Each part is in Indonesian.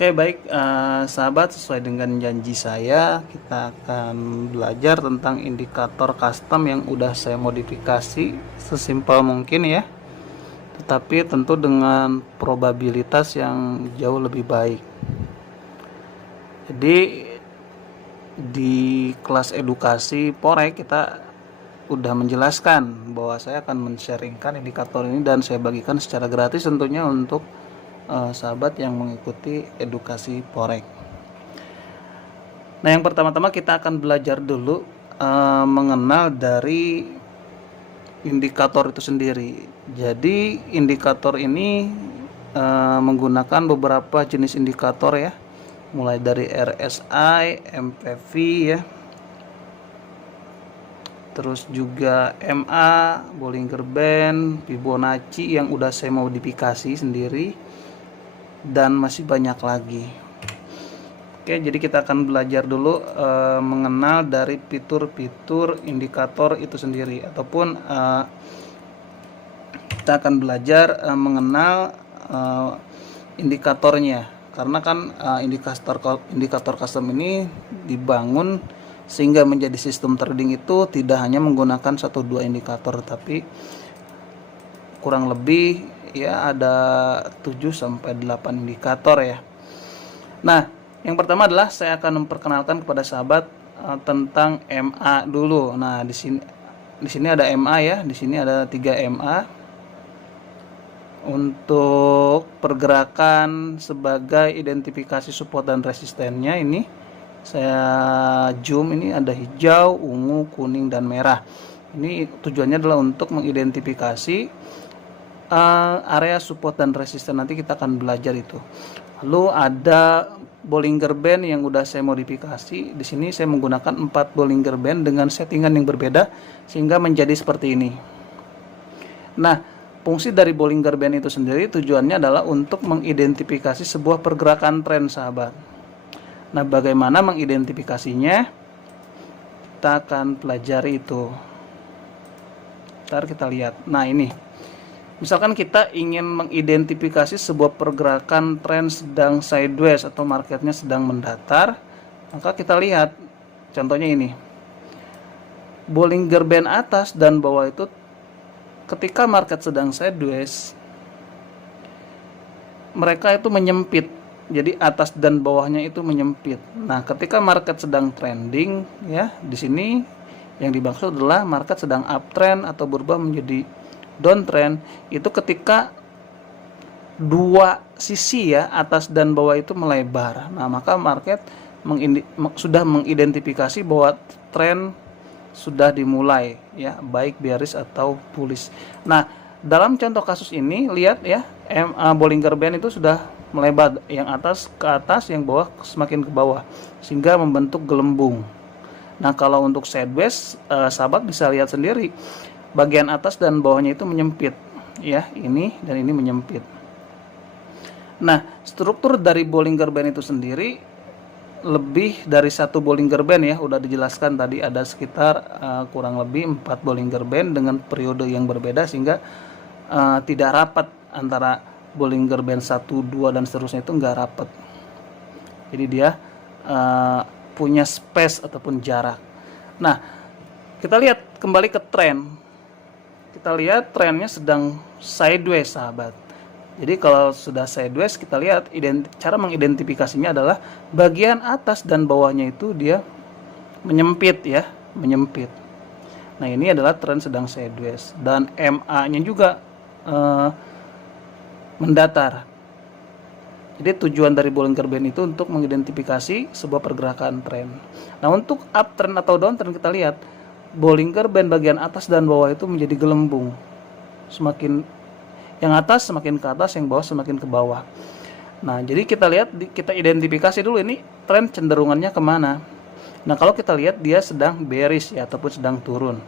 Oke, baik, sahabat, sesuai dengan janji saya, kita akan belajar tentang indikator custom yang udah saya modifikasi sesimpel mungkin ya, tetapi tentu dengan probabilitas yang jauh lebih baik. Jadi di kelas edukasi Forex kita udah menjelaskan bahwa saya akan men-sharingkan indikator ini dan saya bagikan secara gratis tentunya untuk sahabat yang mengikuti edukasi Forex. Nah, yang pertama-tama kita akan belajar dulu mengenal dari indikator itu sendiri. Jadi indikator ini menggunakan beberapa jenis indikator ya, mulai dari RSI, MPV ya, terus juga MA, Bollinger Band, Fibonacci yang udah saya modifikasi sendiri, dan masih banyak lagi. Oke, jadi kita akan belajar dulu mengenal dari fitur-fitur indikator itu sendiri, ataupun kita akan belajar mengenal indikatornya, karena kan indikator custom ini dibangun sehingga menjadi sistem trading itu tidak hanya menggunakan 1-2 indikator, tapi kurang lebih ya ada 7-8 indikator ya. Nah, yang pertama adalah saya akan memperkenalkan kepada sahabat tentang MA dulu. Nah, di sini ada MA ya, di sini ada 3 MA. Untuk pergerakan sebagai identifikasi support dan resistennya ini saya zoom, ini ada hijau, ungu, kuning, dan merah. Ini tujuannya adalah untuk mengidentifikasi area support dan resisten, nanti kita akan belajar itu. Lalu ada Bollinger Band yang udah saya modifikasi. Di sini saya menggunakan 4 Bollinger Band dengan settingan yang berbeda sehingga menjadi seperti ini. Nah, fungsi dari Bollinger Band itu sendiri tujuannya adalah untuk mengidentifikasi sebuah pergerakan tren, sahabat. Nah, bagaimana mengidentifikasinya? Kita akan pelajari itu. Ntar kita lihat. Nah, ini. Misalkan kita ingin mengidentifikasi sebuah pergerakan tren sedang sideways atau marketnya sedang mendatar, maka kita lihat contohnya ini. Bollinger Band atas dan bawah itu ketika market sedang sideways, mereka itu menyempit. Jadi atas dan bawahnya itu menyempit. Nah, ketika market sedang trending ya, di sini yang dimaksud adalah market sedang uptrend atau berubah menjadi downtrend, itu ketika dua sisi ya, atas dan bawah itu melebar. Nah, maka market sudah mengidentifikasi bahwa tren sudah dimulai ya, baik bearish atau bullish. Nah, dalam contoh kasus ini lihat ya, Bollinger Band itu sudah melebar, yang atas ke atas, yang bawah semakin ke bawah, sehingga membentuk gelembung. Nah, kalau untuk sideways, sahabat bisa lihat sendiri, bagian atas dan bawahnya itu menyempit ya, ini dan ini menyempit. Nah, struktur dari Bollinger Band itu sendiri lebih dari 1 Bollinger Band ya, udah dijelaskan tadi, ada sekitar kurang lebih 4 Bollinger Band dengan periode yang berbeda, sehingga tidak rapat antara Bollinger Band 1, 2 dan seterusnya, itu enggak rapat. Jadi dia punya space ataupun jarak. Nah, kita lihat kembali ke tren. Kita lihat trennya sedang sideways, sahabat. Jadi kalau sudah sideways, kita lihat cara mengidentifikasinya adalah bagian atas dan bawahnya itu dia menyempit ya, menyempit. Nah, ini adalah tren sedang sideways, dan MA-nya juga mendatar. Jadi tujuan dari Bollinger Band itu untuk mengidentifikasi sebuah pergerakan tren. Nah, untuk uptrend atau downtrend kita lihat Bollinger Band bagian atas dan bawah itu menjadi gelembung. Semakin yang atas semakin ke atas, yang bawah semakin ke bawah. Nah, jadi kita lihat, kita identifikasi dulu ini tren cenderungannya kemana. Nah, kalau kita lihat dia sedang bearish ya, ataupun sedang turun.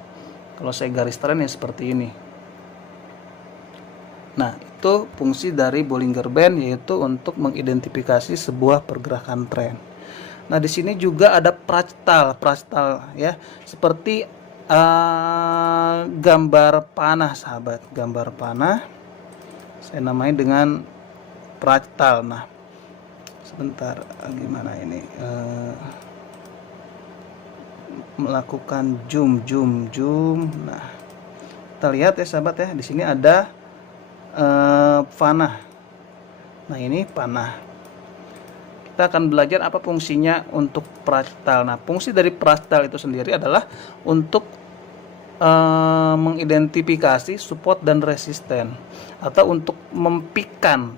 Kalau saya garis tren ya seperti ini. Nah, itu fungsi dari Bollinger Band, yaitu untuk mengidentifikasi sebuah pergerakan tren. Nah, di sini juga ada fractal ya, seperti gambar panah, sahabat. Gambar panah saya namai dengan fractal. Nah, sebentar, gimana ini melakukan zoom. Nah, kita lihat ya sahabat ya, di sini ada panah. Nah, ini panah. Kita akan belajar apa fungsinya untuk fractal. Nah, fungsi dari fractal itu sendiri adalah untuk mengidentifikasi support dan resisten, atau untuk mempikan.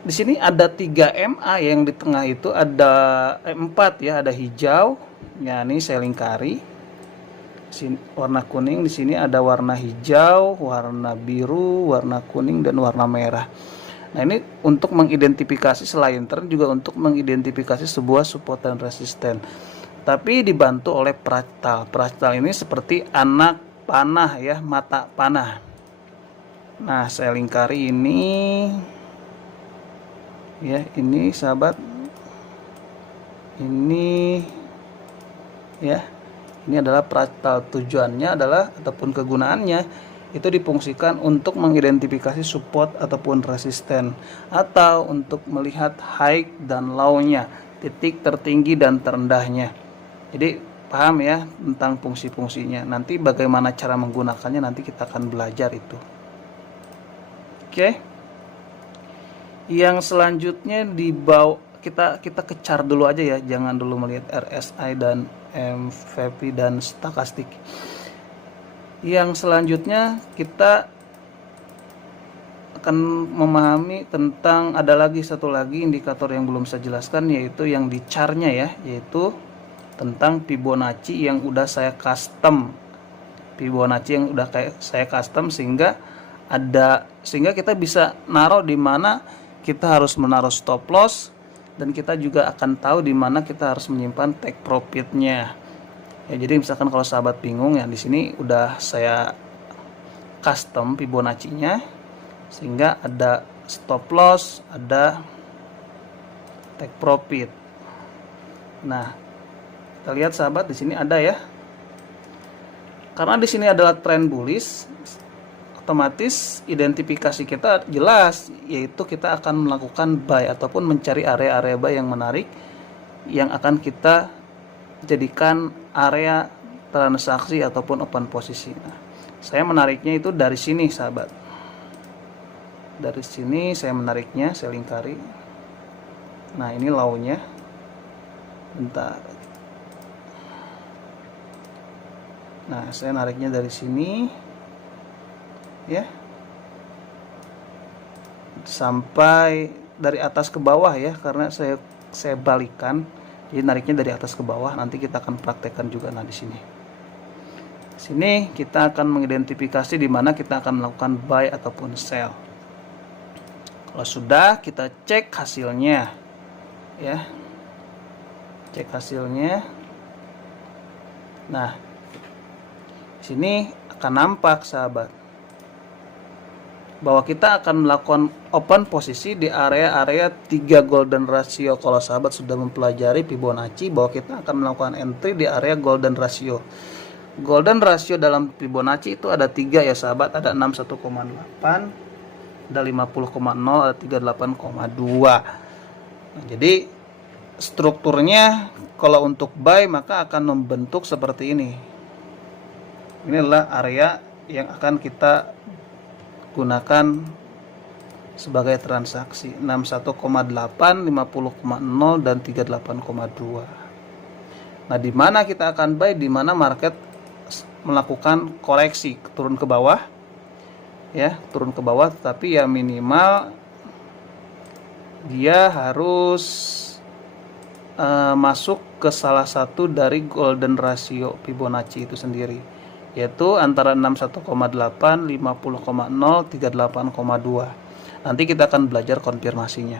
Di sini ada 3 MA, yang di tengah itu ada 4 ya, ada hijau, ya ini saya lingkari. Sini warna kuning, di sini ada warna hijau, warna biru, warna kuning, dan warna merah. Nah, ini untuk mengidentifikasi, selain trend juga untuk mengidentifikasi sebuah support dan resisten. Tapi dibantu oleh fractal. Fractal ini seperti anak panah ya, mata panah. Nah, saya lingkari ini. Ya, ini sahabat, ini ya, ini adalah fractal. Tujuannya adalah, ataupun kegunaannya itu difungsikan untuk mengidentifikasi support ataupun resisten, atau untuk melihat high dan low-nya, titik tertinggi dan terendahnya. Jadi paham ya tentang fungsi-fungsinya. Nanti bagaimana cara menggunakannya nanti kita akan belajar itu. Oke. Yang selanjutnya di bawah, kita ke chart dulu aja ya, jangan dulu melihat RSI dan MVP dan stakastik. Yang selanjutnya kita akan memahami tentang, ada lagi satu lagi indikator yang belum saya jelaskan, yaitu yang di chartnya ya, yaitu tentang Fibonacci yang udah saya custom. Fibonacci yang udah saya custom, sehingga kita bisa naruh di mana kita harus menaruh stop loss, dan kita juga akan tahu di mana kita harus menyimpan take profitnya. Ya, jadi misalkan kalau sahabat bingung ya, di sini udah saya custom Fibonacci-nya, sehingga ada stop loss, ada take profit. Nah, kita lihat sahabat, di sini ada ya. Karena di sini adalah trend bullish, otomatis identifikasi kita jelas, yaitu kita akan melakukan buy ataupun mencari area-area buy yang menarik, yang akan kita jadikan area transaksi ataupun open posisi. Nah, saya menariknya itu dari sini sahabat, dari sini saya menariknya, saya lingkari. Nah, ini low-nya, bentar. Nah, saya nariknya dari sini ya, sampai dari atas ke bawah ya, karena saya balikan, jadi nariknya dari atas ke bawah. Nanti kita akan praktekkan juga. Nah, di sini kita akan mengidentifikasi di mana kita akan melakukan buy ataupun sell. Kalau sudah, kita cek hasilnya ya, cek hasilnya. Nah, di sini akan nampak sahabat bahwa kita akan melakukan open posisi di area-area 3 golden ratio. Kalau sahabat sudah mempelajari Fibonacci, bahwa kita akan melakukan entry di area golden ratio. Golden ratio dalam Fibonacci itu ada 3 ya sahabat, ada 61,8, ada 50,0, ada 38,2. Nah, jadi strukturnya kalau untuk buy maka akan membentuk seperti ini. Ini adalah area yang akan kita gunakan sebagai transaksi, 61,8, 50,0 dan 38,2. Nah, di mana kita akan buy, di mana market melakukan koreksi turun ke bawah ya, turun ke bawah, tapi ya minimal dia harus masuk ke salah satu dari golden ratio Fibonacci itu sendiri, yaitu antara 61,8, 50,0, 38,2. Nanti kita akan belajar konfirmasinya.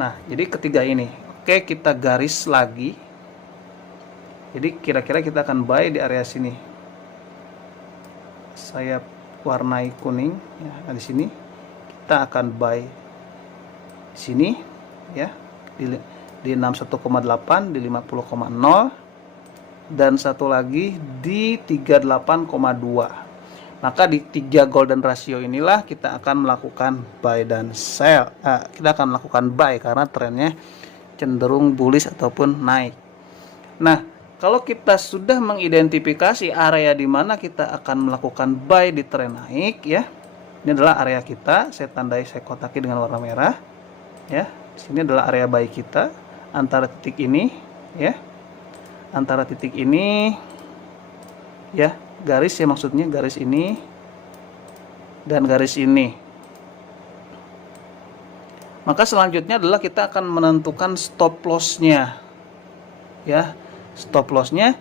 Nah, jadi ketiga ini. Oke, kita garis lagi. Jadi kira-kira kita akan buy di area sini. Saya warnai kuning ya. Nah, di sini kita akan buy di sini ya, di 61,8, di 50,0, dan satu lagi di 38,2. Maka di 3 golden ratio inilah kita akan melakukan buy dan sell. Kita akan melakukan buy karena trennya cenderung bullish ataupun naik. Nah, kalau kita sudah mengidentifikasi area di mana kita akan melakukan buy di tren naik ya. Ini adalah area kita, saya tandai, saya kotaki dengan warna merah. Ya, di sini adalah area buy kita antara titik ini ya. Antara titik ini ya, garis ya, maksudnya garis ini dan garis ini. Maka selanjutnya adalah kita akan menentukan stop loss-nya ya. Stop loss-nya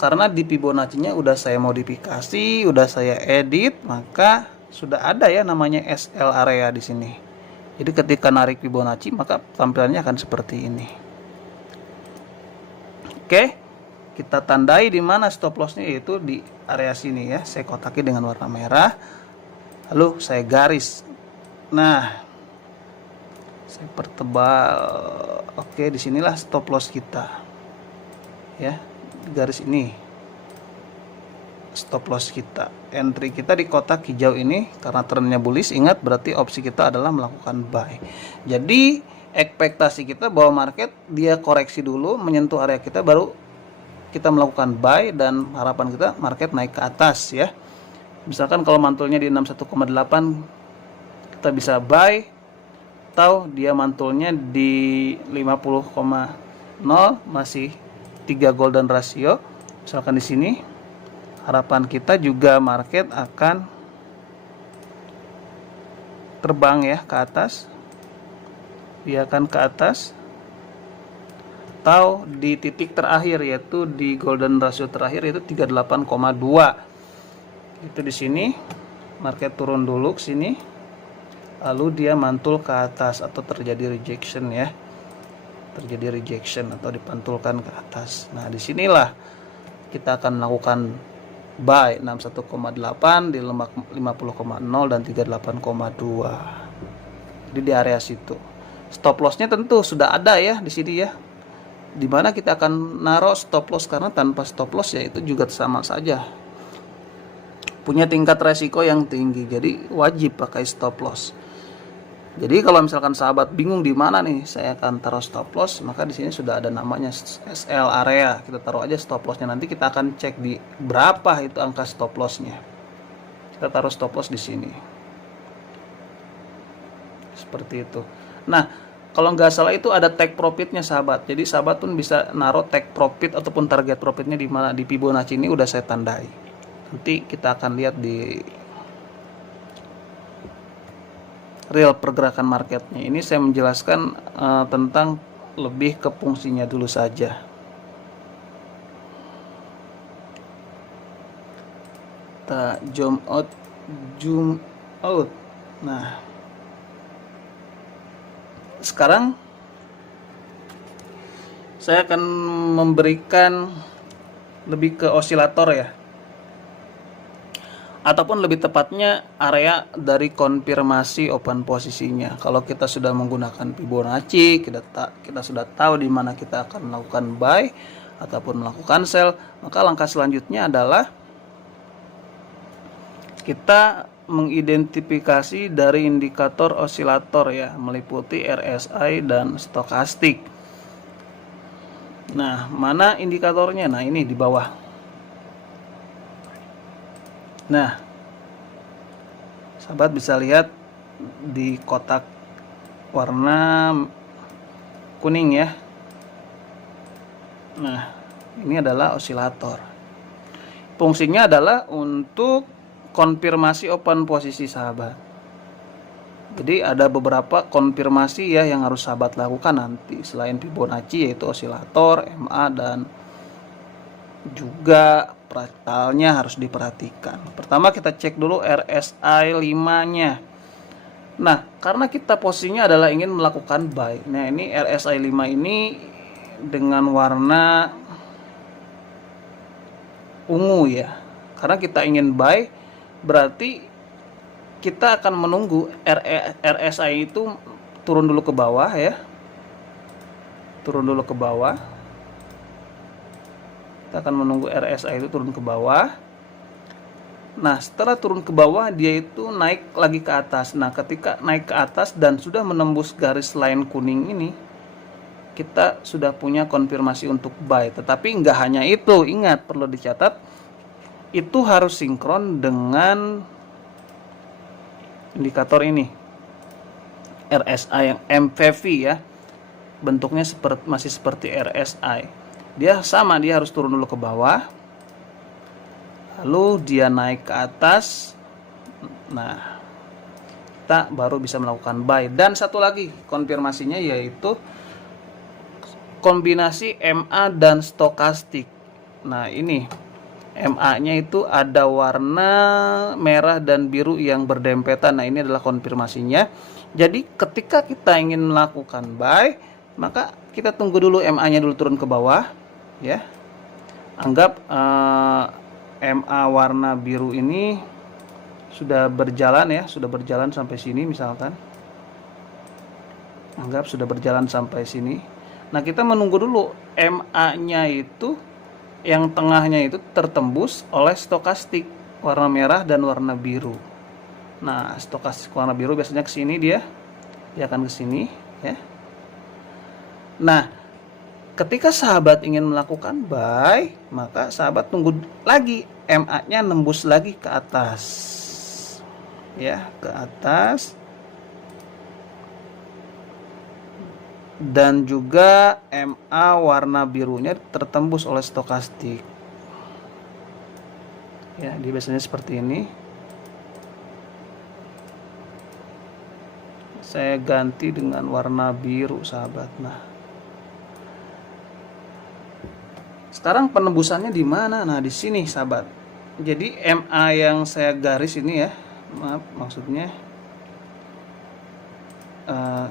karena di Fibonacci-nya udah saya modifikasi, udah saya edit, maka sudah ada ya namanya SL area di sini. Jadi ketika narik Fibonacci maka tampilannya akan seperti ini. Oke, kita tandai di mana stop loss-nya, yaitu di area sini ya. Saya kotaki dengan warna merah. Lalu saya garis. Nah, saya pertebal. Oke, disinilah stop loss kita. Ya, di garis ini stop loss kita. Entry kita di kotak hijau ini karena trennya bullish. Ingat, berarti opsi kita adalah melakukan buy. Jadi ekspektasi kita bahwa market dia koreksi dulu menyentuh area kita, baru kita melakukan buy, dan harapan kita market naik ke atas ya. Misalkan kalau mantulnya di 61,8 kita bisa buy, atau dia mantulnya di 50,0 masih 3 golden ratio. Misalkan di sini harapan kita juga market akan terbang ya ke atas. Dia akan ke atas atau di titik terakhir, yaitu di golden ratio terakhir, yaitu 38,2. Itu di sini market turun dulu ke sini, lalu dia mantul ke atas atau terjadi rejection ya. Terjadi rejection atau dipantulkan ke atas. Nah, disinilah kita akan melakukan buy 61,8 di 50,0 dan 38,2. Jadi di area situ. Stop loss-nya tentu sudah ada ya di sini ya. Dimana kita akan naruh stop loss, karena tanpa stop loss ya itu juga sama saja, punya tingkat resiko yang tinggi. Jadi wajib pakai stop loss. Jadi kalau misalkan sahabat bingung di mana nih saya akan taruh stop loss, maka di sini sudah ada namanya SL area. Kita taruh aja stop loss-nya. Nanti kita akan cek di berapa itu angka stop loss-nya. Kita taruh stop loss di sini. Seperti itu. Nah, kalau nggak salah itu ada take profitnya sahabat. Jadi sahabat pun bisa naruh take profit ataupun target profitnya di mana. Di Fibonacci ini udah saya tandai. Nanti kita akan lihat di real pergerakan marketnya. Ini saya menjelaskan tentang lebih ke fungsinya dulu saja. Kita zoom out. Nah, sekarang saya akan memberikan lebih ke osilator ya, ataupun lebih tepatnya area dari konfirmasi open posisinya. Kalau kita sudah menggunakan Fibonacci, kita sudah tahu di mana kita akan melakukan buy ataupun melakukan sell, maka langkah selanjutnya adalah kita mengidentifikasi dari indikator osilator ya, meliputi RSI dan stokastik. Nah, mana indikatornya? Nah, ini di bawah. Nah, sahabat bisa lihat di kotak warna kuning ya. Nah, ini adalah osilator. Fungsinya adalah untuk konfirmasi open posisi sahabat. Jadi ada beberapa konfirmasi ya yang harus sahabat lakukan nanti selain Fibonacci, yaitu osilator, MA, dan juga fraktalnya harus diperhatikan. Pertama kita cek dulu RSI 5-nya. Nah, karena kita posisinya adalah ingin melakukan buy. Nah, ini RSI 5 ini dengan warna ungu ya. Karena kita ingin buy, berarti kita akan menunggu RSI itu turun dulu ke bawah ya. Turun dulu ke bawah. Kita akan menunggu RSI itu turun ke bawah. Nah, setelah turun ke bawah, dia itu naik lagi ke atas. Nah, ketika naik ke atas dan sudah menembus garis line kuning ini, kita sudah punya konfirmasi untuk buy. Tetapi nggak hanya itu, ingat, perlu dicatat, itu harus sinkron dengan indikator ini, RSI yang MVV ya. Bentuknya masih seperti RSI. Dia sama, dia harus turun dulu ke bawah, lalu dia naik ke atas. Nah, kita baru bisa melakukan buy. Dan satu lagi konfirmasinya, yaitu kombinasi MA dan stokastik. Nah, ini MA-nya itu ada warna merah dan biru yang berdempetan. Nah, ini adalah konfirmasinya. Jadi ketika kita ingin melakukan buy, maka kita tunggu dulu MA-nya dulu turun ke bawah ya. Anggap MA warna biru ini sudah berjalan ya, sudah berjalan sampai sini misalkan. Anggap sudah berjalan sampai sini. Nah, kita menunggu dulu MA-nya itu yang tengahnya itu tertembus oleh stokastik warna merah dan warna biru. Nah, stokastik warna biru biasanya ke sini, dia akan ke sini ya. Nah, ketika sahabat ingin melakukan buy, maka sahabat tunggu lagi MA-nya nembus lagi ke atas. Ya, ke atas. Dan juga MA warna birunya tertembus oleh stokastik. Ya, dia biasanya seperti ini. Saya ganti dengan warna biru, sahabat. Nah, sekarang penembusannya di mana? Nah, di sini, sahabat. Jadi MA yang saya garis ini ya, maaf, maksudnya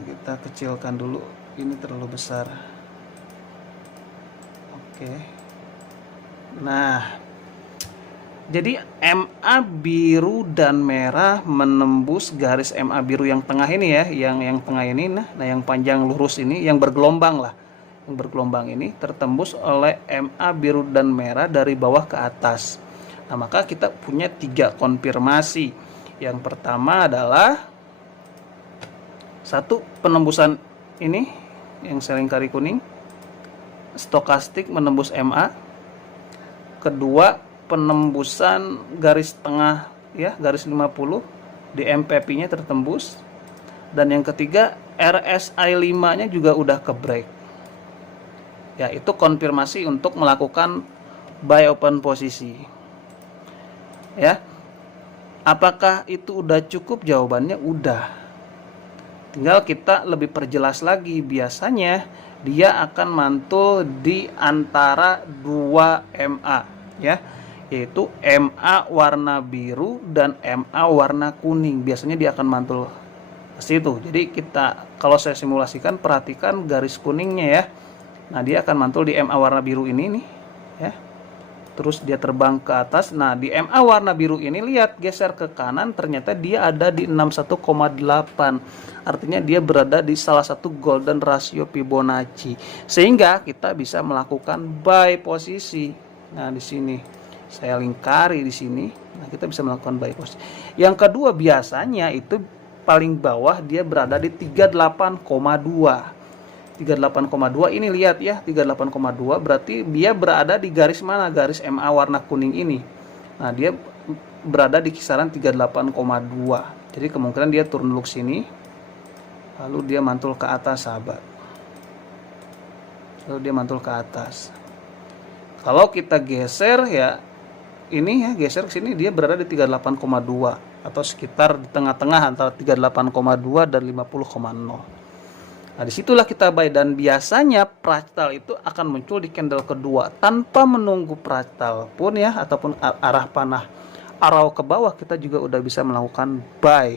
kita kecilkan dulu. Ini terlalu besar. Oke. Nah, jadi MA biru dan merah menembus garis MA biru yang tengah ini ya, yang tengah ini. Nah, yang panjang lurus ini, yang bergelombang lah. Yang bergelombang ini tertembus oleh MA biru dan merah dari bawah ke atas. Nah, maka kita punya 3 konfirmasi. Yang pertama adalah satu, penembusan ini yang selingkari kuning, stokastik menembus MA. Kedua, penembusan garis tengah ya, garis 50 di MPP-nya tertembus. Dan yang ketiga, RSI 5-nya juga udah ke break. Ya, itu konfirmasi untuk melakukan buy open posisi. Ya. Apakah itu udah cukup? Jawabannya udah. Tinggal kita lebih perjelas lagi. Biasanya dia akan mantul di antara 2 MA ya, yaitu MA warna biru dan MA warna kuning. Biasanya dia akan mantul ke situ. Jadi kita, kalau saya simulasikan, perhatikan garis kuningnya ya. Nah, dia akan mantul di MA warna biru ini nih ya. Terus dia terbang ke atas. Nah, di MA warna biru ini lihat, geser ke kanan, ternyata dia ada di 61,8. Artinya dia berada di salah satu golden ratio Fibonacci. Sehingga kita bisa melakukan buy posisi. Nah, di sini saya lingkari di sini. Nah, kita bisa melakukan buy posisi. Yang kedua, biasanya itu paling bawah dia berada di 38,2. 38,2 ini lihat ya, 38,2 berarti dia berada di garis mana? Garis MA warna kuning ini. Nah, dia berada di kisaran 38,2. Jadi kemungkinan dia turun dulu ke sini, lalu dia mantul ke atas, sahabat. Lalu dia mantul ke atas. Kalau kita geser ya, ini ya, geser ke sini, dia berada di 38,2 atau sekitar di tengah-tengah antara 38,2 dan 50,0. Nah, disitulah kita buy, dan biasanya fractal itu akan muncul di candle kedua tanpa menunggu fractal pun ya, ataupun arah panah arrow ke bawah, kita juga udah bisa melakukan buy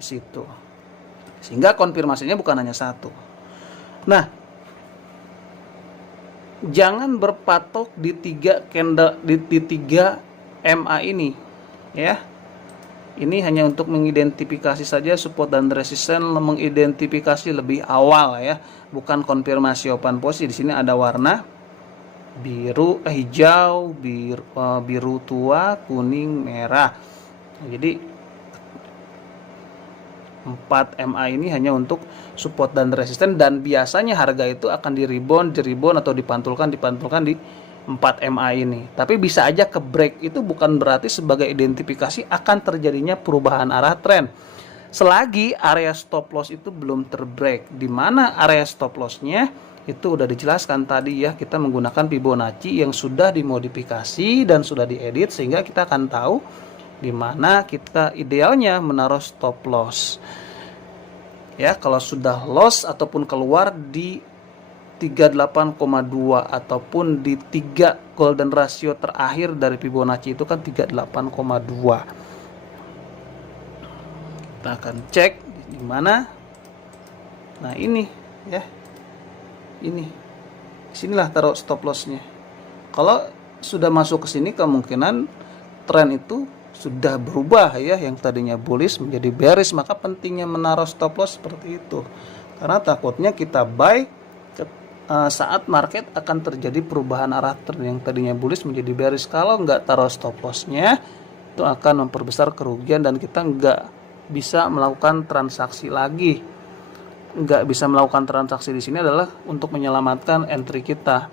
di situ. Sehingga konfirmasinya bukan hanya satu. Nah, jangan berpatok di 3 candle di 3 MA ini ya. Ini hanya untuk mengidentifikasi saja support dan resistance, mengidentifikasi lebih awal ya, bukan konfirmasi open posisi. Di sini ada warna hijau, biru tua, kuning, merah. Nah, jadi 4 MA ini hanya untuk support dan resisten, dan biasanya harga itu akan di rebound atau dipantulkan di 4 MA ini. Tapi bisa aja ke break, itu bukan berarti sebagai identifikasi akan terjadinya perubahan arah tren. Selagi area stop loss itu belum terbreak. Di mana area stop lossnya itu udah dijelaskan tadi ya, kita menggunakan Fibonacci yang sudah dimodifikasi dan sudah diedit, sehingga kita akan tahu di mana kita idealnya menaruh stop loss. Ya, kalau sudah loss ataupun keluar di 38,2 ataupun di 3 golden ratio terakhir dari Fibonacci itu kan 38,2. Kita akan cek di mana. Nah, ini ya. Ini. Sinilah taruh stop lossnya. Kalau sudah masuk ke sini, kemungkinan tren itu sudah berubah ya, yang tadinya bullish menjadi bearish, maka pentingnya menaruh stop loss seperti itu. Karena takutnya kita buy saat market akan terjadi perubahan arah tren yang tadinya bullish menjadi bearish. Kalau nggak taruh stop lossnya, itu akan memperbesar kerugian dan kita nggak bisa melakukan transaksi lagi. Nggak bisa melakukan transaksi di sini adalah untuk menyelamatkan entry kita,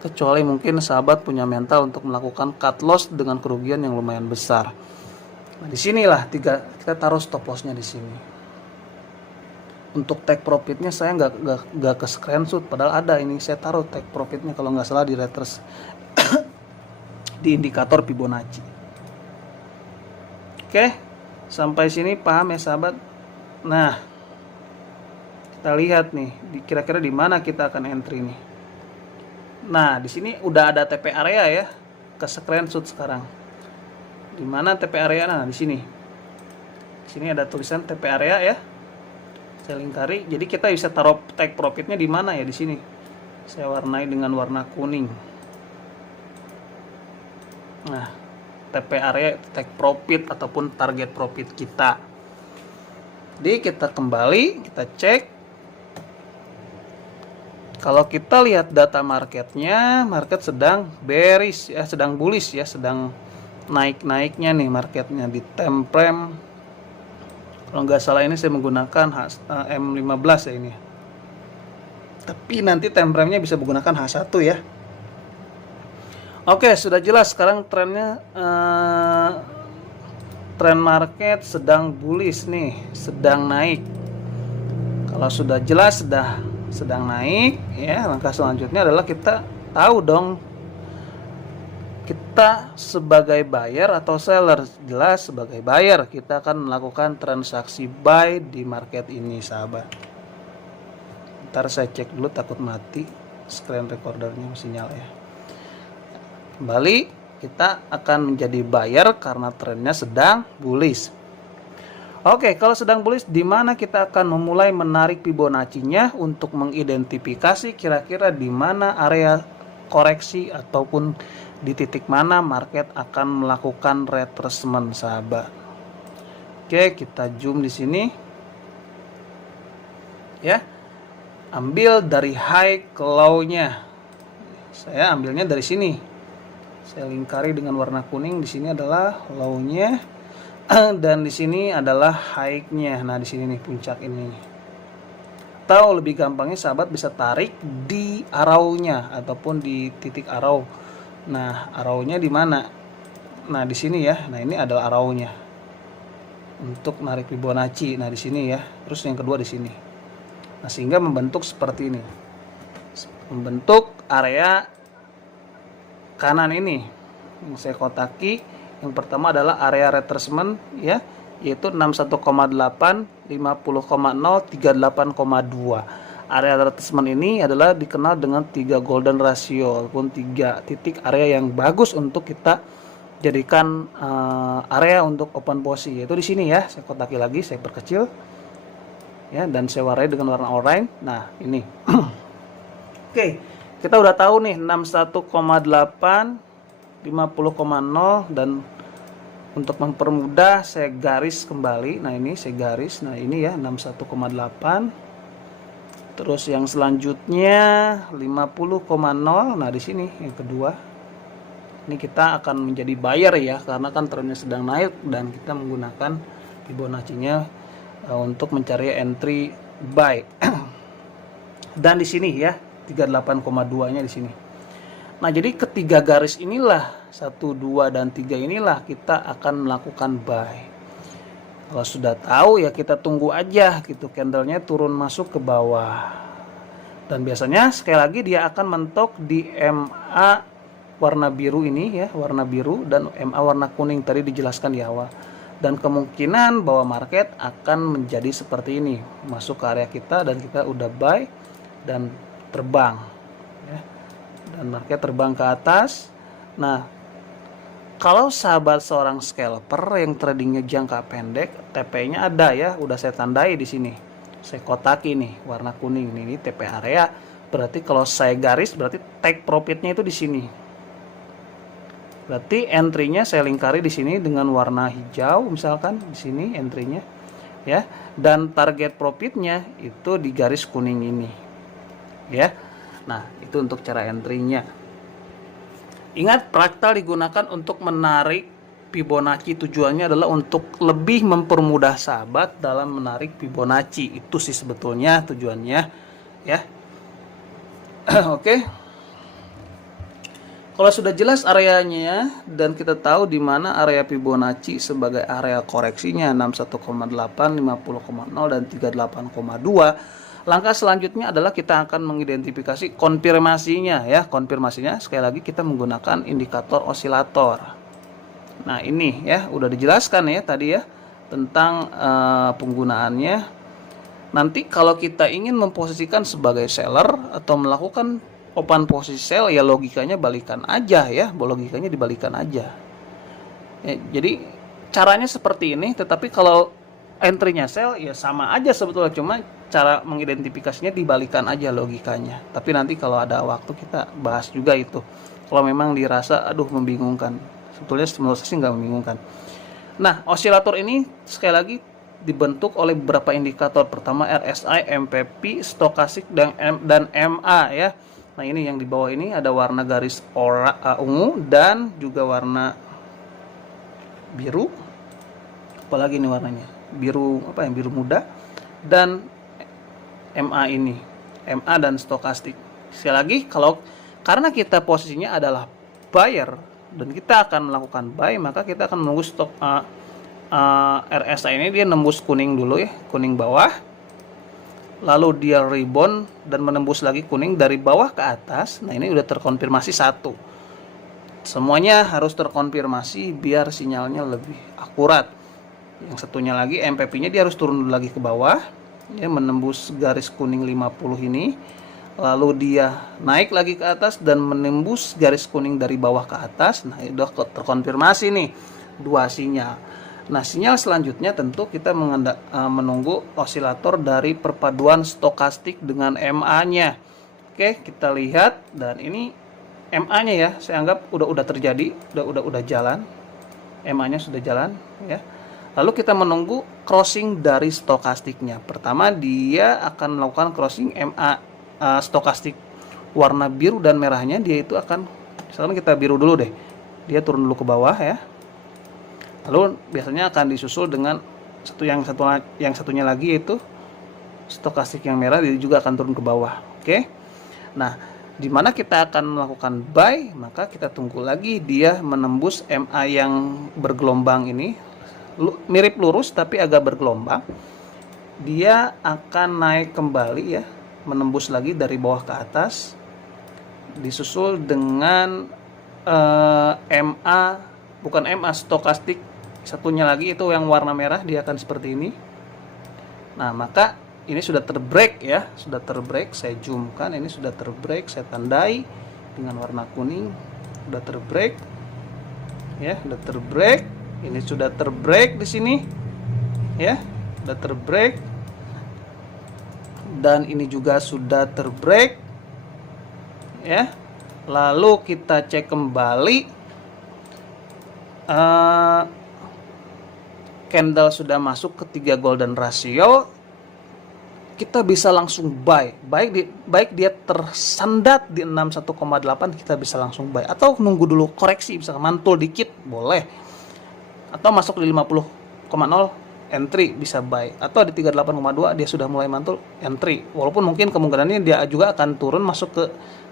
kecuali mungkin sahabat punya mental untuk melakukan cut loss dengan kerugian yang lumayan besar. Nah, disinilah kita taruh stop lossnya di sini. Untuk take profitnya saya nggak ke screenshot, padahal ada ini, saya taruh take profitnya kalau nggak salah di retrace di indikator Fibonacci. Oke, sampai sini paham ya sahabat? Nah, kita lihat nih, kira-kira di mana kita akan entry nih. Nah, di sini udah ada TP area ya, ke screenshot sekarang. Di mana TP area? Nah, di sini. Di sini ada tulisan TP area ya. Saya lingkari. Jadi kita bisa taruh take profitnya di mana ya, di sini. Saya warnai dengan warna kuning. Nah, TP area take profit ataupun target profit kita. Jadi kita kembali, kita cek. Kalau kita lihat data marketnya, market sedang bearish ya, sedang bullish ya, sedang naik-naiknya nih marketnya di time frame. Kalau nggak salah ini saya menggunakan M15 ya ini. Tapi nanti time frame-nya bisa menggunakan H1 ya. Oke, sudah jelas sekarang trennya, tren market sedang bullish nih, sedang naik. Kalau sudah jelas sedang naik ya, langkah selanjutnya adalah kita tahu dong kita sebagai buyer atau seller. Jelas sebagai buyer kita akan melakukan transaksi buy di market ini sahabat. Ntar saya cek dulu, takut mati screen recordernya, masih nyala ya. Kembali, kita akan menjadi buyer karena trennya sedang bullish. Oke, kalau sedang bullish, di mana kita akan memulai menarik Fibonacci-nya untuk mengidentifikasi kira-kira di mana area koreksi ataupun di titik mana market akan melakukan retracement, sahabat. Oke, kita zoom di sini. Ya. Ambil dari high ke low-nya. Saya ambilnya dari sini. Saya lingkari dengan warna kuning. Di sini adalah low-nya. Dan di sini adalah high-nya. Nah, di sini nih puncak ini. Atau lebih gampangnya sahabat bisa tarik di arrow-nya ataupun di titik arrow. Nah, arrow-nya di mana? Nah, di sini ya. Nah, ini adalah arrow-nya. Untuk narik Fibonacci. Nah, di sini ya. Terus yang kedua di sini. Nah, sehingga membentuk seperti ini. Membentuk area kanan ini. Yang saya kotaki. Yang pertama adalah area retracement ya, yaitu 61,8, 50,0, 38,2. Area retracement ini adalah dikenal dengan 3 golden ratio ataupun 3 titik area yang bagus untuk kita jadikan area untuk open posisi, yaitu di sini ya. Saya kotaki lagi, saya perkecil ya, dan saya warnai dengan warna oranye. Nah, ini. Oke, kita udah tahu nih 61,8, 50,0, dan untuk mempermudah saya garis kembali. Nah, ini saya garis. Nah, ini ya 61,8, Terus yang selanjutnya 50,0. Nah, di sini yang kedua. Ini kita akan menjadi buyer ya, karena kan trennya sedang naik dan kita menggunakan Fibonacci-nya untuk mencari entry buy. Dan di sini ya, 38,2-nya di sini. Nah, jadi ketiga garis inilah, 1, 2, dan 3 inilah kita akan melakukan buy. Kalau sudah tahu ya kita tunggu aja gitu, candlenya turun masuk ke bawah. Dan biasanya sekali lagi dia akan mentok di MA warna biru ini ya, warna biru, dan MA warna kuning tadi dijelaskan di awal. Dan kemungkinan bahwa market akan menjadi seperti ini, masuk ke area kita dan kita udah buy dan terbang ya. Dan market terbang ke atas. Nah, kalau sahabat seorang scalper yang tradingnya jangka pendek, TP-nya ada ya, udah saya tandai di sini. Saya kotaki nih, warna kuning ini TP area. Berarti kalau saya garis, berarti take profitnya itu di sini. Berarti entry-nya saya lingkari di sini dengan warna hijau, misalkan di sini entry-nya, ya. Dan target profitnya itu di garis kuning ini, ya. Nah, itu untuk cara entry-nya. Ingat, fraktal digunakan untuk menarik Fibonacci. Tujuannya adalah untuk lebih mempermudah sahabat dalam menarik Fibonacci. Itu sih sebetulnya tujuannya, ya. Oke. Kalau sudah jelas areanya dan kita tahu di mana area Fibonacci sebagai area koreksinya 61,8, 50,0 dan 38,2. Langkah selanjutnya adalah kita akan mengidentifikasi konfirmasinya ya. Konfirmasinya sekali lagi kita menggunakan indikator osilator. Nah, ini ya udah dijelaskan ya tadi ya tentang penggunaannya. Nanti kalau kita ingin memposisikan sebagai seller atau melakukan open posisi sell, ya logikanya balikan aja ya. Logikanya dibalikan aja. Ya, jadi caranya seperti ini, tetapi kalau entry-nya sell ya sama aja sebetulnya, cuma cara mengidentifikasinya dibalikan aja logikanya. Tapi nanti kalau ada waktu kita bahas juga itu. Kalau memang dirasa aduh membingungkan. Sebetulnya menurut saya sih nggak membingungkan. Nah, osilator ini sekali lagi dibentuk oleh beberapa indikator. Pertama RSI, MPP, stokastik dan MA ya. Nah, ini yang di bawah ini ada warna garis ungu dan juga warna biru. Apalagi ini warnanya? Biru apa ya? Biru muda dan MA ini, MA dan stokastik. Sekali lagi, karena kita posisinya adalah buyer dan kita akan melakukan buy, maka kita akan menunggu stok RSI ini dia nembus kuning dulu ya, kuning bawah. Lalu dia rebound dan menembus lagi kuning dari bawah ke atas. Nah, ini udah terkonfirmasi satu. Semuanya harus terkonfirmasi biar sinyalnya lebih akurat. Yang satunya lagi MPP-nya dia harus turun dulu lagi ke bawah. Ya, menembus garis kuning 50 ini, lalu dia naik lagi ke atas dan menembus garis kuning dari bawah ke atas. Nah, sudah terkonfirmasi nih dua sinyal. Nah, sinyal selanjutnya tentu kita menunggu osilator dari perpaduan stokastik dengan MA-nya. Oke, kita lihat, dan ini MA-nya ya, saya anggap udah terjadi, udah jalan. MA-nya sudah jalan ya. Lalu kita menunggu crossing dari stokastiknya. Pertama dia akan melakukan crossing MA stokastik warna biru dan merahnya. Dia itu akan, misalkan kita biru dulu deh, dia turun dulu ke bawah ya. Lalu biasanya akan disusul dengan yang satunya lagi, yaitu stokastik yang merah, dia juga akan turun ke bawah. Oke. Nah, di mana kita akan melakukan buy, maka kita tunggu lagi dia menembus MA yang bergelombang ini. Mirip lurus tapi agak bergelombang. Dia akan naik kembali ya, menembus lagi dari bawah ke atas, disusul dengan MA, bukan MA, stokastik satunya lagi itu yang warna merah, dia akan seperti ini. Nah, maka ini sudah terbreak ya, sudah terbreak. Saya zoomkan, ini sudah terbreak, saya tandai dengan warna kuning, sudah terbreak ya, sudah terbreak. Ini sudah terbreak di sini, ya, sudah terbreak, dan ini juga sudah terbreak, ya. Lalu kita cek kembali, candle sudah masuk ke 3 golden ratio, kita bisa langsung buy. Baik dia tersendat di 61,8 kita bisa langsung buy, atau nunggu dulu koreksi, bisa mantul dikit boleh, atau masuk di 50,0 entry bisa buy, atau di 38,2 dia sudah mulai mantul entry, walaupun mungkin kemungkinannya dia juga akan turun masuk ke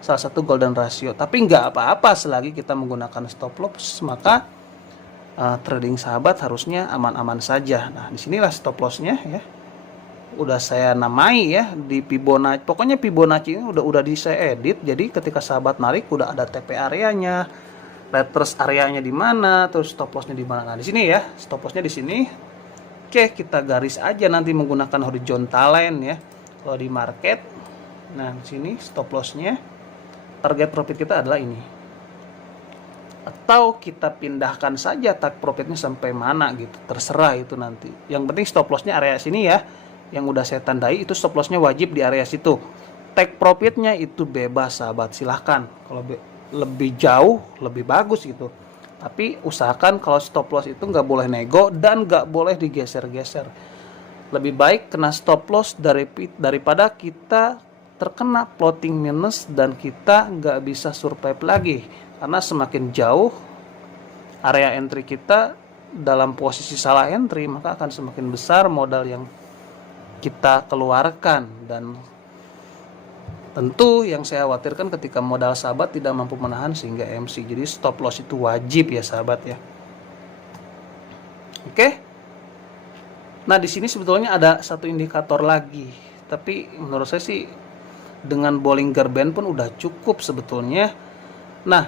salah satu golden ratio, tapi nggak apa-apa selagi kita menggunakan stop loss, maka trading sahabat harusnya aman-aman saja. Nah, disinilah stop lossnya ya, udah saya namai ya di Fibonacci. Pokoknya Fibonacci ini udah saya edit, jadi ketika sahabat narik udah ada TP areanya, retrace areanya di mana, terus stop lossnya di mana. Nah, di sini ya, stop lossnya di sini. Oke, kita garis aja nanti menggunakan horizontal line ya. Kalau di market, nah di sini stop lossnya, target profit kita adalah ini. Atau kita pindahkan saja target profitnya sampai mana gitu, terserah itu nanti. Yang penting stop lossnya area sini ya, yang udah saya tandai itu stop lossnya wajib di area situ. Take profitnya itu bebas sahabat, silahkan. Kalau lebih jauh lebih bagus gitu. Tapi usahakan kalau stop loss itu nggak boleh nego dan nggak boleh digeser-geser. Lebih baik kena stop loss daripada kita terkena floating minus dan kita nggak bisa survive lagi. Karena semakin jauh area entry kita dalam posisi salah entry, maka akan semakin besar modal yang kita keluarkan. Dan tentu yang saya khawatirkan ketika modal sahabat tidak mampu menahan sehingga MC. Jadi stop loss itu wajib ya sahabat ya. Oke. Nah, di sini sebetulnya ada satu indikator lagi, tapi menurut saya sih dengan Bollinger Band pun udah cukup sebetulnya. Nah,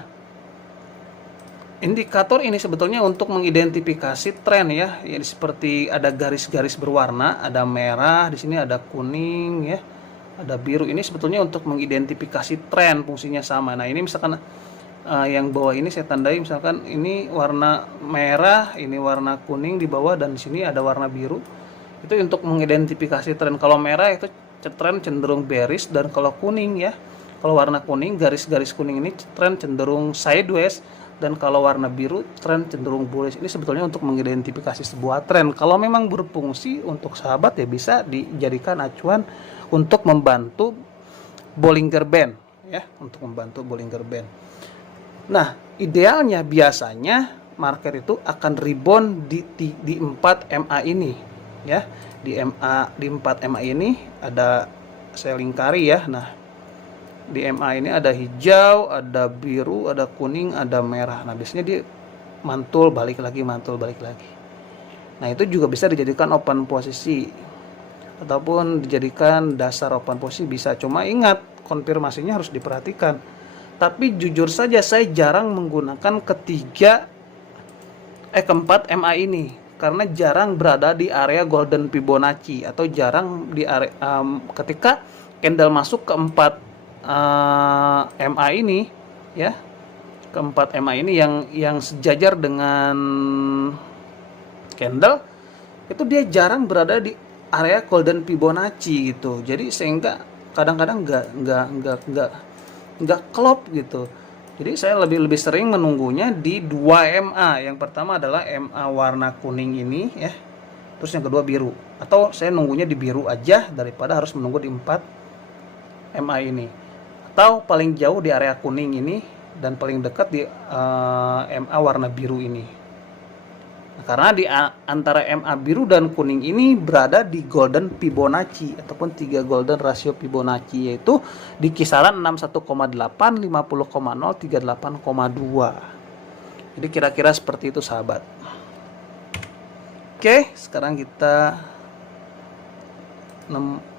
indikator ini sebetulnya untuk mengidentifikasi tren ya. Ya, seperti ada garis-garis berwarna, ada merah, di sini ada kuning ya, ada biru. Ini sebetulnya untuk mengidentifikasi tren, fungsinya sama. Nah, ini misalkan yang bawah ini saya tandai, misalkan ini warna merah, ini warna kuning di bawah, dan di sini ada warna biru. Itu untuk mengidentifikasi tren. Kalau merah itu tren cenderung bearish, dan kalau kuning ya, kalau warna kuning, garis-garis kuning ini tren cenderung sideways, dan kalau warna biru tren cenderung bullish. Ini sebetulnya untuk mengidentifikasi sebuah tren. Kalau memang berfungsi untuk sahabat ya bisa dijadikan acuan untuk membantu Bollinger Band ya, untuk membantu Bollinger Band. Nah, idealnya biasanya market itu akan rebound di 4 MA ini ya. Di 4 MA ini ada, saya lingkari ya. Nah, di MA ini ada hijau, ada biru, ada kuning, ada merah. Nah, biasanya dia mantul balik lagi, mantul balik lagi. Nah, itu juga bisa dijadikan open posisi ataupun dijadikan dasar open posisi bisa. Cuma ingat, konfirmasinya harus diperhatikan. Tapi jujur saja saya jarang menggunakan keempat MA ini karena jarang berada di area golden Fibonacci, atau jarang di area ketika candle masuk ke 4 MA ini ya, keempat MA ini yang sejajar dengan candle itu dia jarang berada di area golden Fibonacci gitu. Jadi sehingga kadang-kadang nggak klop gitu. Jadi saya lebih sering menunggunya di 2 MA. Yang pertama adalah MA warna kuning ini ya, terus yang kedua biru, atau saya nunggunya di biru aja daripada harus menunggu di 4 MA ini, atau paling jauh di area kuning ini dan paling dekat di MA warna biru ini. Nah, karena di antara MA biru dan kuning ini berada di golden Fibonacci ataupun 3 golden ratio Fibonacci, yaitu di kisaran 61,8, 50,0, 38,2. Jadi kira-kira seperti itu sahabat. Oke, sekarang kita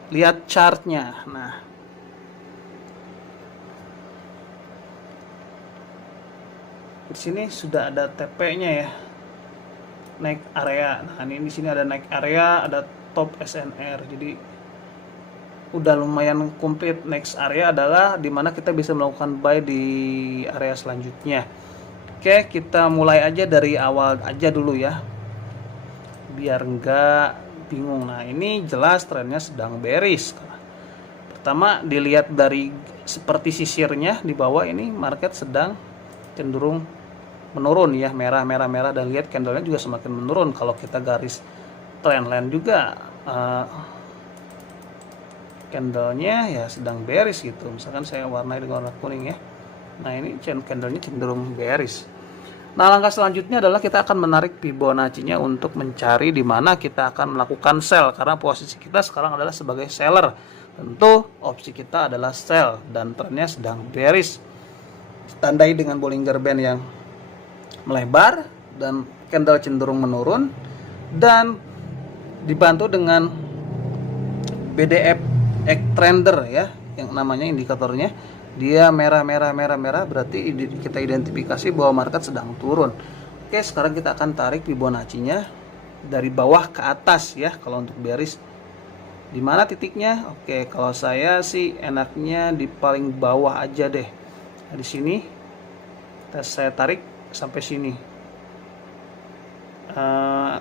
lihat chartnya. Nah, di sini sudah ada TP-nya ya, naik area. Nah, ini di sini ada naik area, ada top SNR. Jadi udah lumayan komplit. Next area adalah dimana kita bisa melakukan buy di area selanjutnya. Oke, kita mulai aja dari awal aja dulu ya, biar nggak bingung. Nah, ini jelas trennya sedang bearish. Pertama dilihat dari seperti sisirnya di bawah ini, market sedang cenderung menurun ya, merah, dan lihat candlenya juga semakin menurun. Kalau kita garis trendline juga candlenya ya sedang bearish gitu. Misalkan saya warnai dengan warna kuning ya. Nah ini candlenya cenderung bearish. Nah langkah selanjutnya adalah kita akan menarik Fibonacci-nya untuk mencari di mana kita akan melakukan sell, karena posisi kita sekarang adalah sebagai seller. Tentu opsi kita adalah sell dan trennya sedang bearish. Tandai dengan Bollinger Band yang melebar dan candle cenderung menurun, dan dibantu dengan BDF Trender ya, yang namanya indikatornya dia merah, berarti kita identifikasi bahwa market sedang turun. Oke, sekarang kita akan tarik Fibonacci-nya dari bawah ke atas ya. Kalau untuk bearish di mana titiknya? Oke, kalau saya sih enaknya di paling bawah aja deh. Nah, di sini saya tarik sampai sini.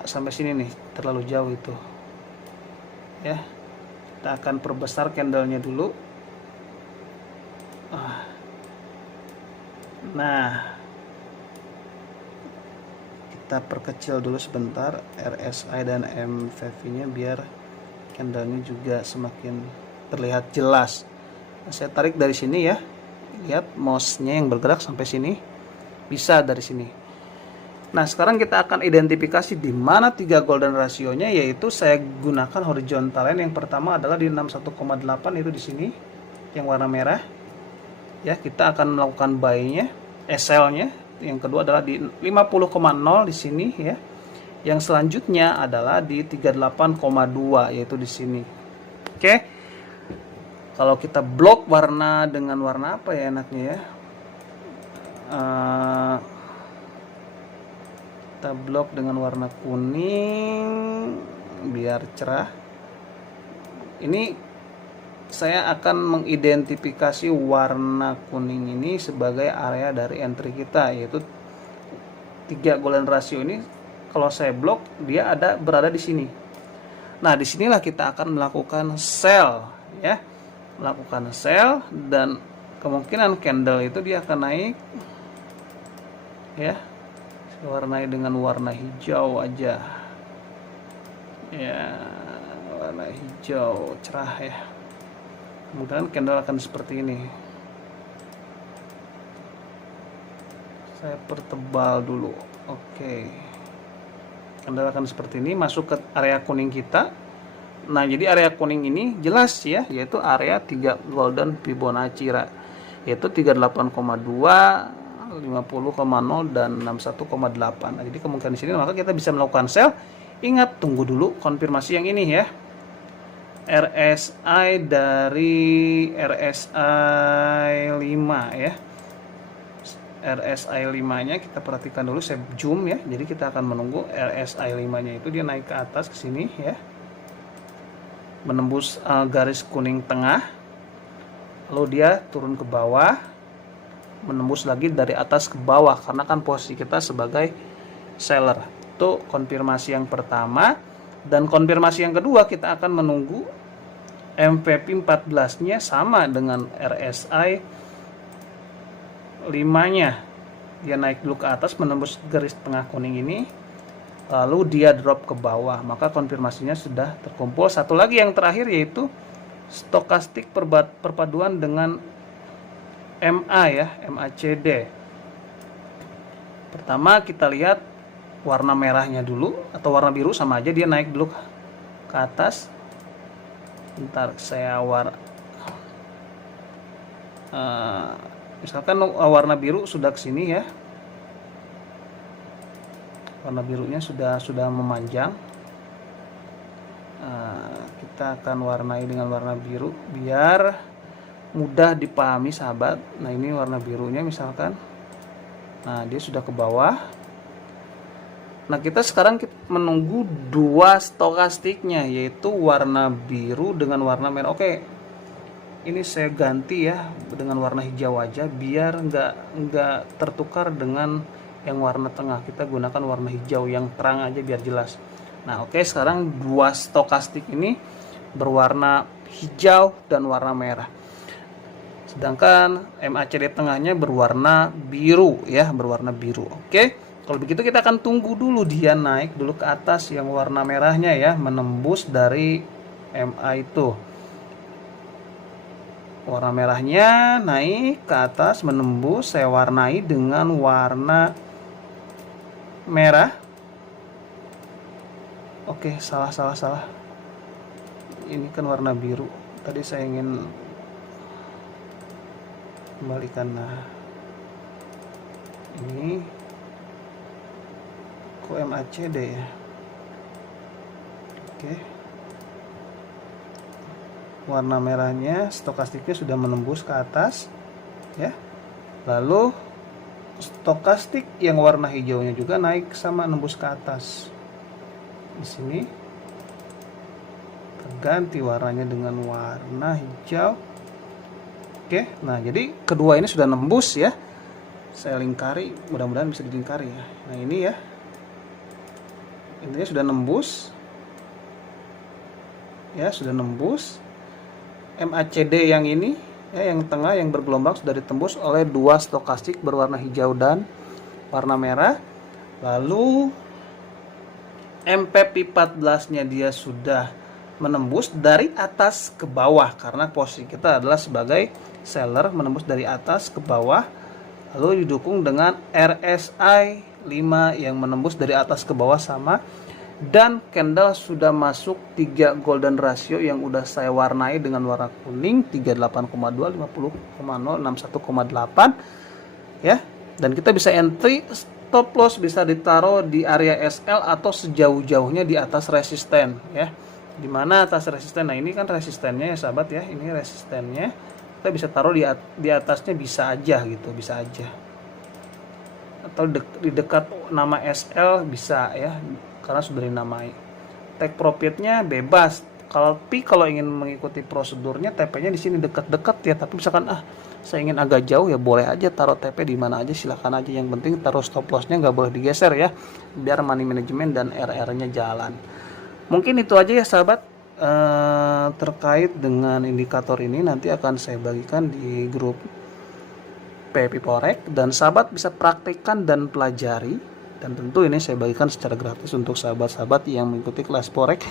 Sampai sini nih, terlalu jauh itu. Ya. Kita akan perbesar candlenya dulu. Nah, kita perkecil dulu sebentar RSI dan MACD nya biar candlenya juga semakin terlihat jelas. Nah, saya tarik dari sini ya, lihat mouse-nya yang bergerak sampai sini, bisa dari sini. Nah sekarang kita akan identifikasi di mana 3 golden ratio-nya, yaitu saya gunakan horizontal line. Yang pertama adalah di 61,8, itu di sini yang warna merah. Ya, kita akan melakukan buy-nya, sell-nya. Yang kedua adalah di 50,0 di sini ya. Yang selanjutnya adalah di 38,2, yaitu di sini. Oke. Kalau kita blok warna dengan warna apa ya enaknya ya? Kita blok dengan warna kuning biar cerah. Ini saya akan mengidentifikasi warna kuning ini sebagai area dari entry kita, yaitu 3 golden ratio ini. Kalau saya blok, dia berada di sini. Nah, disinilah kita akan melakukan sell ya, melakukan sell, dan kemungkinan candle itu dia akan naik ya. Warnai dengan warna hijau aja ya, warna hijau cerah ya. Kemudian candle akan seperti ini. Saya pertebal dulu. Oke, candle akan seperti ini, masuk ke area kuning kita. Nah jadi area kuning ini jelas ya, yaitu area 3 golden Fibonacci, yaitu 38,2, 50,0 dan 61,8. Nah, jadi kemungkinan di sini maka kita bisa melakukan sell. Ingat, tunggu dulu konfirmasi yang ini ya. RSI dari RSI 5 ya. RSI 5-nya kita perhatikan dulu, saya zoom ya. Jadi kita akan menunggu RSI 5-nya itu dia naik ke atas ke sini ya. Menembus garis kuning tengah. Lalu dia turun ke bawah, menembus lagi dari atas ke bawah, karena kan posisi kita sebagai seller. Itu konfirmasi yang pertama. Dan konfirmasi yang kedua, kita akan menunggu MVP 14 nya sama dengan RSI 5 nya. Dia naik dulu ke atas, menembus garis tengah kuning ini, lalu dia drop ke bawah, maka konfirmasinya sudah terkumpul. Satu lagi yang terakhir, yaitu stokastik perpaduan dengan MA ya, MACD. Pertama kita lihat warna merahnya dulu, atau warna biru sama aja, dia naik dulu ke atas. Bentar, saya misalkan warna biru sudah ke sini ya. Warna birunya sudah memanjang. Kita akan warnai dengan warna biru biar mudah dipahami sahabat. Nah ini warna birunya misalkan, nah dia sudah ke bawah. Nah kita sekarang menunggu 2 stokastiknya, yaitu warna biru dengan warna merah. Oke, ini saya ganti ya dengan warna hijau aja biar nggak tertukar dengan yang warna tengah. Kita gunakan warna hijau yang terang aja biar jelas. Nah oke, sekarang 2 stokastik ini berwarna hijau dan warna merah. Sedangkan MACD tengahnya berwarna biru ya, berwarna biru. Oke, kalau begitu kita akan tunggu dulu dia naik dulu ke atas yang warna merahnya ya, menembus dari MA itu. Warna merahnya naik ke atas menembus, saya warnai dengan warna merah. Oke, salah. Ini kan warna biru. Tadi saya ingin kembalikan. Nah, ini kok MACD ya. Oke, warna merahnya stokastiknya sudah menembus ke atas ya. Lalu stokastik yang warna hijaunya juga naik sama nembus ke atas. Di sini terganti warnanya dengan warna hijau. Oke, nah jadi kedua ini sudah nembus ya. Saya lingkari, mudah-mudahan bisa dilingkari ya. Nah ini ya, intinya sudah nembus ya, sudah nembus. MACD yang ini ya, yang tengah yang bergelombang sudah ditembus oleh dua stokastik berwarna hijau dan warna merah. Lalu MPP14 nya dia sudah menembus dari atas ke bawah, karena posisi kita adalah sebagai seller, menembus dari atas ke bawah. Lalu didukung dengan RSI 5 yang menembus dari atas ke bawah sama. Dan candle sudah masuk 3 golden ratio yang udah saya warnai dengan warna kuning, 38,2, 50,0, 61,8 ya. Dan kita bisa entry, stop loss bisa ditaruh di area SL atau sejauh-jauhnya di atas resisten ya. Dimana atas resisten? Nah ini kan resistennya ya sahabat ya, ini resistennya. Kita bisa taruh di atasnya, bisa aja gitu, bisa aja. Atau di dekat nama SL bisa ya, karena sudah dinamai. Take profitnya bebas. Kalau ingin mengikuti prosedurnya, TP-nya di sini dekat-dekat ya. Tapi misalkan saya ingin agak jauh ya, boleh aja taruh TP di mana aja, silakan aja. Yang penting taruh stop loss-nya nggak boleh digeser ya, biar money management dan RR-nya jalan. Mungkin itu aja ya sahabat, terkait dengan indikator ini. Nanti akan saya bagikan di grup PEP Forex, dan sahabat bisa praktekkan dan pelajari. Dan tentu ini saya bagikan secara gratis untuk sahabat-sahabat yang mengikuti kelas Forex